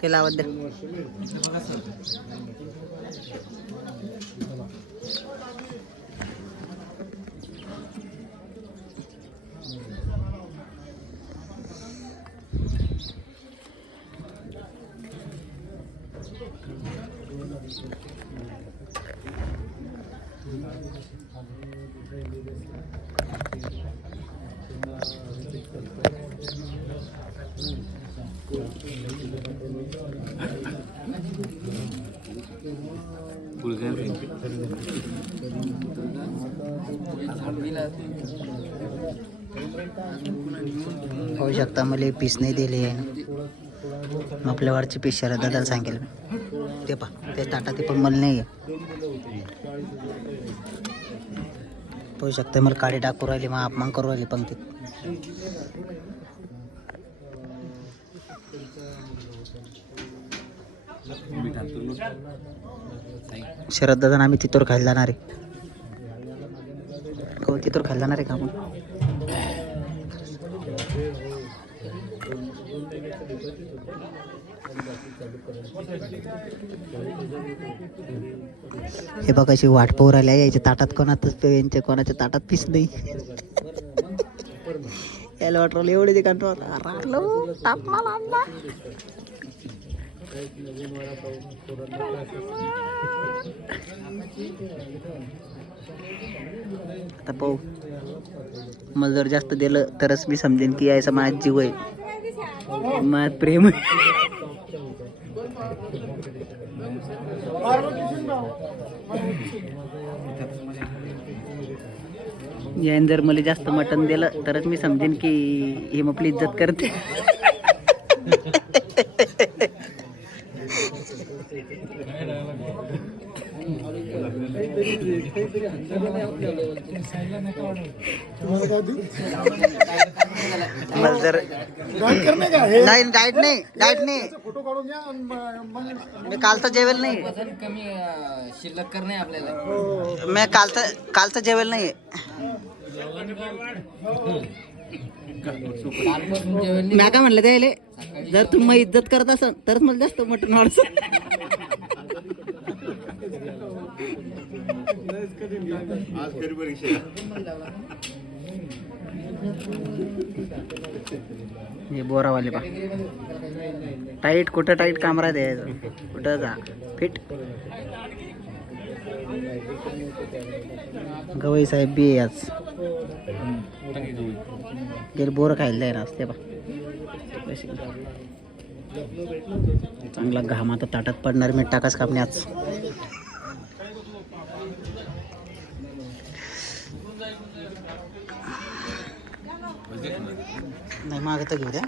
केला आवाज द्या होऊ शकता मला पीस नाही दिली. आहे आपल्या वारची पीस शरद दादाला सांगेल. ते पा ते टाटा ते पण मला नाही आहे. पाहू शकतं. मला काडी टाकू राहिली मग अपमान करू राहिली पंक्तीत. शरद दादा आम्ही तिथवर खायला जाणार आहे. हो खायला जाणार आहे का आपण? हे बघा अशी वाट पोर आल्या यायच्या ताटात कोणातच यांच्या कोणाच्या ताटात पीस नाही. याला वाटलं एवढे ते कंट्रोल राहिलो तापमान आणला आता पाहू. मला जर जास्त दिलं तरच मी समजेन की यायचा माझा जीव आहे. माझ्यात प्रेम. आहे जर मला जास्त मटण दिलं तरच मी समजेन की हे मग आपली इज्जत करते. मला जर नाही डाएट नाही डाएट नाही. मी कालचं जेवेल नाही. वजन कमी अं, शिल्लक करणे आपल्याला. मी कालचं कालचं जेवेल नाही. कालपासून जेवण मी काय म्हणलं त्याले? जर तुम्ही इज्जत करत असाल तरच मला जास्त मटण वाढत हे बोरावाले पा टाईट कुठं टाईट कामरा द्यायचं कुठं जा? फिट गवई साहेब बी आहे आज. गेले बोर खायला आहे ना असते बा चांगला घाम आता ताटात पडणार मीठ टाकाच कापण्याच नाही मागं तर घेऊ द्या.